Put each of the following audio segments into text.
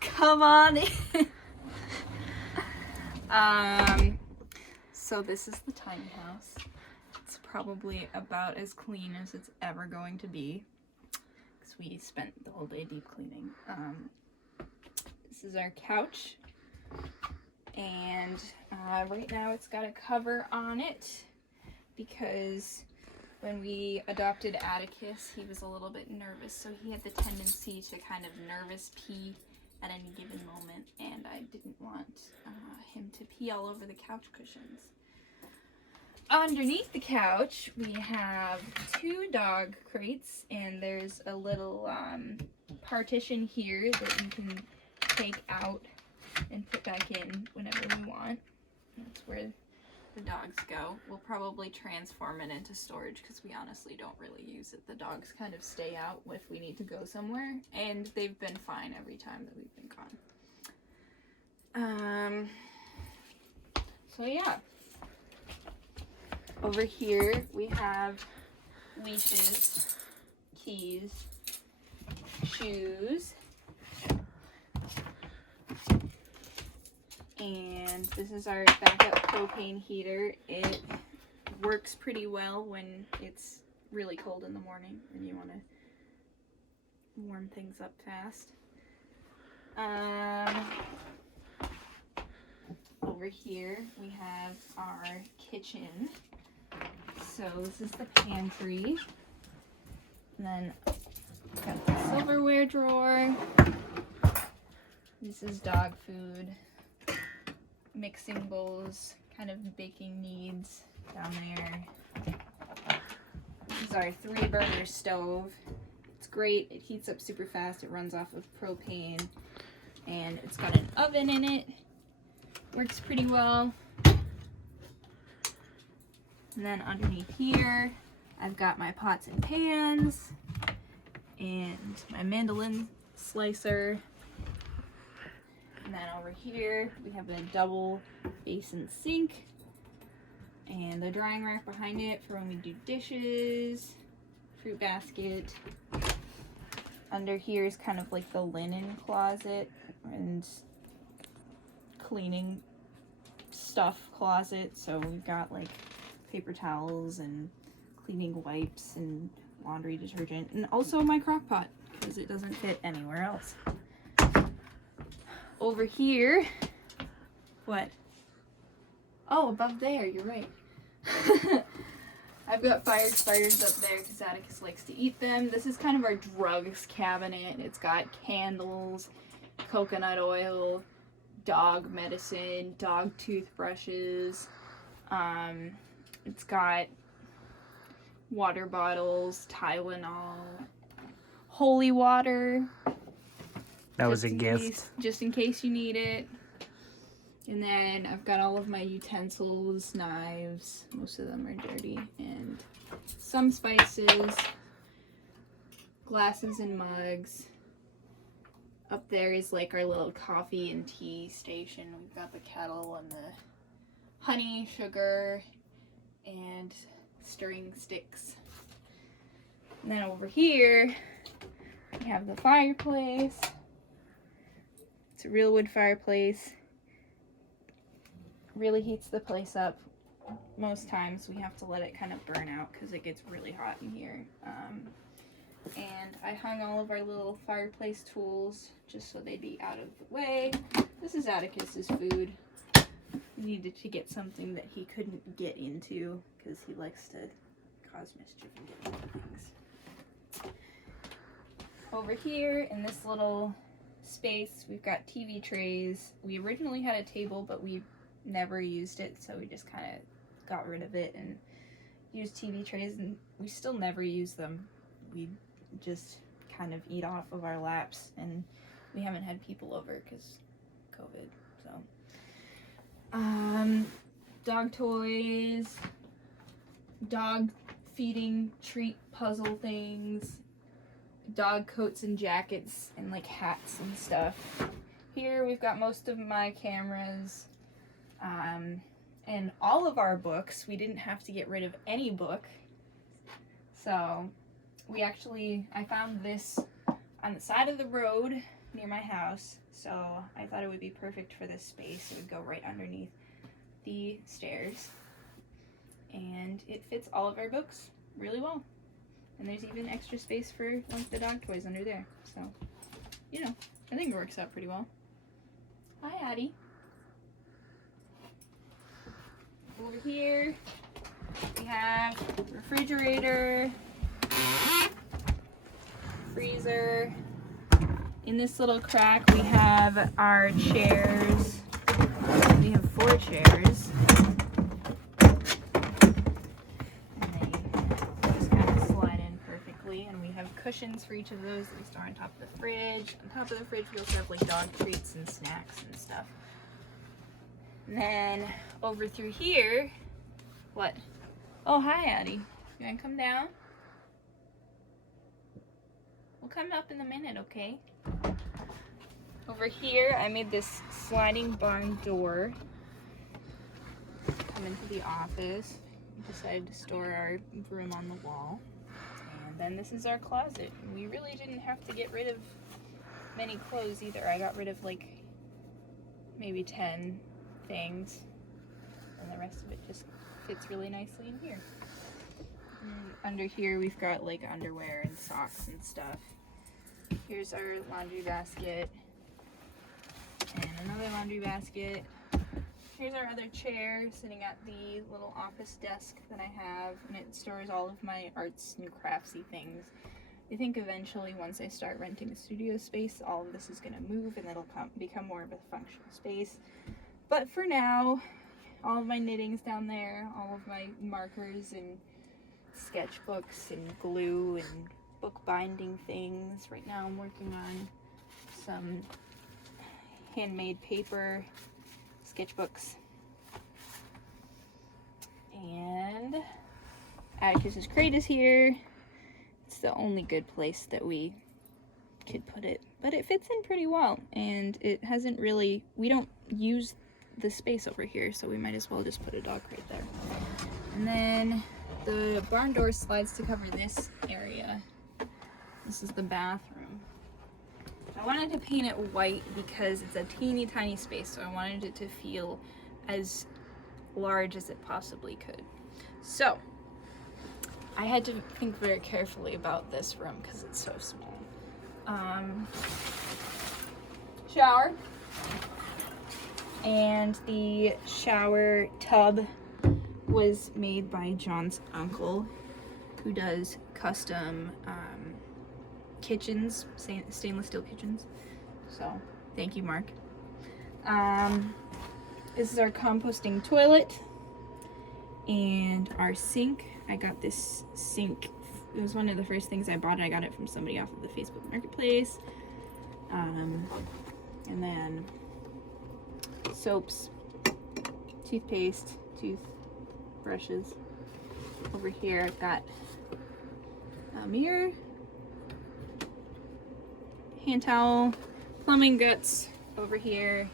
Come on in. So this is the tiny house. It's probably about as clean as it's ever going to be, because we spent the whole day deep cleaning. This is our couch, and right now it's got a cover on it because when we adopted Atticus, he was a little bit nervous, so he had the tendency to kind of nervous pee at any given moment, and I didn't want him to pee all over the couch cushions. Underneath the couch, we have 2 dog crates, and there's a little partition here that you can take out and put back in whenever we want. That's where the dogs go. We'll probably transform it into storage because we honestly don't really use it. The dogs kind of stay out if we need to go somewhere, and they've been fine every time that we've been gone. So yeah. Over here we have leashes, keys, shoes, and this is our backup propane heater. It works pretty well when it's really cold in the morning and you want to warm things up fast. Over here we have our kitchen. So this is the pantry. And then got the silverware drawer. This is dog food. Mixing bowls, kind of baking needs down there. This is our 3-burner stove. It's great. It heats up super fast. It runs off of propane. And it's got an oven in it. Works pretty well. And then underneath here, I've got my pots and pans and my mandolin slicer. And then over here, we have a double basin sink and the drying rack behind it for when we do dishes, fruit basket. Under here is kind of like the linen closet and cleaning stuff closet. So we've got like paper towels and cleaning wipes and laundry detergent, and also my crock pot because it doesn't fit anywhere else. Over here, what? Oh, above there, you're right. I've got fire spiders up there because Atticus likes to eat them. This is kind of our drugs cabinet. It's got candles, coconut oil, dog medicine, dog toothbrushes. It's got water bottles, Tylenol, holy water. That was a gift. Just in case you need it. And then I've got all of my utensils, knives, most of them are dirty, and some spices, glasses and mugs. Up there is like our little coffee and tea station. We've got the kettle and the honey, sugar, and stirring sticks. And then over here, we have the fireplace. It's a real wood fireplace. Really heats the place up. Most times we have to let it kind of burn out because it gets really hot in here. And I hung all of our little fireplace tools just so they'd be out of the way. This is Atticus's food. We needed to get something that he couldn't get into because he likes to cause mischief and get into things. Over here in this little space, we've got TV trays. We originally had a table, but we never used it, so we just kind of got rid of it and used TV trays, and we still never use them. We just kind of eat off of our laps, and we haven't had people over because COVID, so. Dog toys, dog feeding treat puzzle things, dog coats and jackets, and like hats and stuff. Here we've got most of my cameras, and all of our books. We didn't have to get rid of any book. So I found this on the side of the road near my house, so I thought it would be perfect for this space. It would go right underneath the stairs, and it fits all of our books really well. And there's even extra space for like the dog toys under there, so you know, I think it works out pretty well. Hi, Addie. Over here we have refrigerator, freezer. In this little crack we have our chairs. We have 4 chairs. And they just kind of slide in perfectly. And we have cushions for each of those that we store on top of the fridge. On top of the fridge we also have like dog treats and snacks and stuff. And then over through here, what? Oh, hi, Addie. You wanna come down? We'll come up in a minute, okay? Over here, I made this sliding barn door. Come into the office. We decided to store our broom on the wall. And then this is our closet. We really didn't have to get rid of many clothes either. I got rid of like maybe 10 things. And the rest of it just fits really nicely in here. And under here, we've got like underwear and socks and stuff. Here's our laundry basket. And another laundry basket. Here's our other chair sitting at the little office desk that I have, and it stores all of my arts and craftsy things. I think eventually, once I start renting a studio space, all of this is going to move and it'll become more of a functional space. But for now, all of my knitting's down there, all of my markers and sketchbooks and glue and book binding things. Right now I'm working on some handmade paper sketchbooks. And Atticus's crate is here. It's the only good place that we could put it, but it fits in pretty well, and it hasn't really, we don't use the space over here, so we might as well just put a dog crate there. And then the barn door slides to cover this area. This is the bathroom. I wanted to paint it white because it's a teeny tiny space, so I wanted it to feel as large as it possibly could. So I had to think very carefully about this room because it's so small. Shower. And the shower tub was made by John's uncle, who does custom kitchens, stainless steel kitchens. So thank you, Mark. This is our composting toilet and our sink. I got this sink. It was one of the first things I bought. I got it from somebody off of the Facebook Marketplace. And then soaps, toothpaste, toothbrushes. Over here I've got a mirror, hand towel, plumbing guts over here,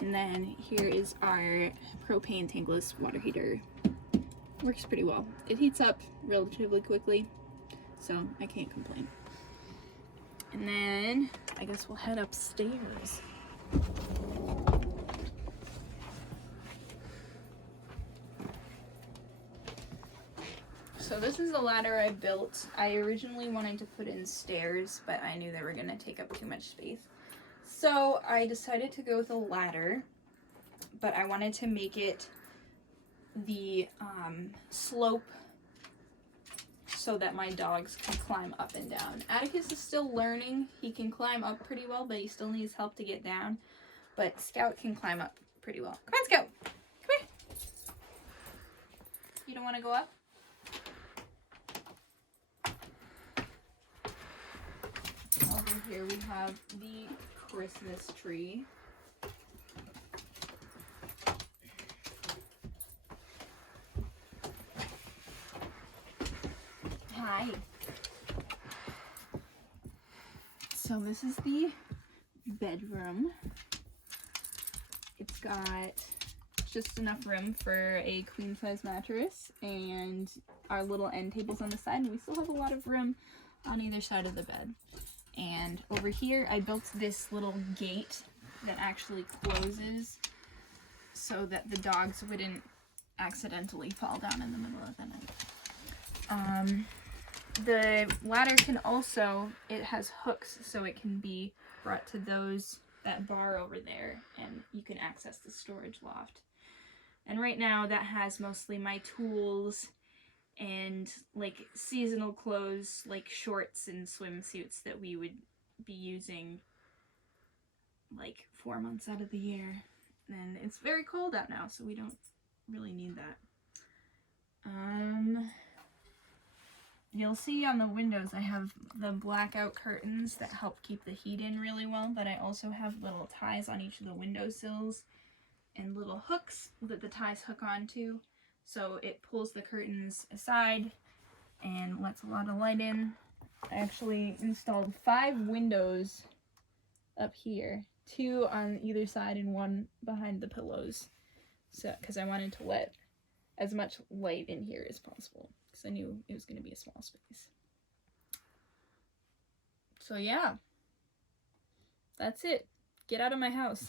and then here is our propane tankless water heater. Works pretty well. It heats up relatively quickly, so I can't complain. And then I guess we'll head upstairs. So this is the ladder I built. I originally wanted to put in stairs, but I knew they were going to take up too much space. So I decided to go with a ladder, but I wanted to make it the slope so that my dogs can climb up and down. Atticus is still learning. He can climb up pretty well, but he still needs help to get down. But Scout can climb up pretty well. Come on, Scout. Come here. You don't want to go up? Over here we have the Christmas tree. Hi. So this is the bedroom. It's got just enough room for a queen size mattress and our little end tables on the side, and we still have a lot of room on either side of the bed. And over here, I built this little gate that actually closes so that the dogs wouldn't accidentally fall down in the middle of the night. The ladder can also, it has hooks so it can be brought to that bar over there, and you can access the storage loft. And right now that has mostly my tools and like seasonal clothes, like shorts and swimsuits that we would be using like 4 months out of the year. And it's very cold out now, so we don't really need that. You'll see on the windows I have the blackout curtains that help keep the heat in really well, but I also have little ties on each of the windowsills and little hooks that the ties hook onto, so it pulls the curtains aside and lets a lot of light in. I actually installed 5 windows up here, 2 on either side and 1 behind the pillows, so because I wanted to let as much light in here as possible, because I knew it was going to be a small space. So yeah, that's it. Get out of my house.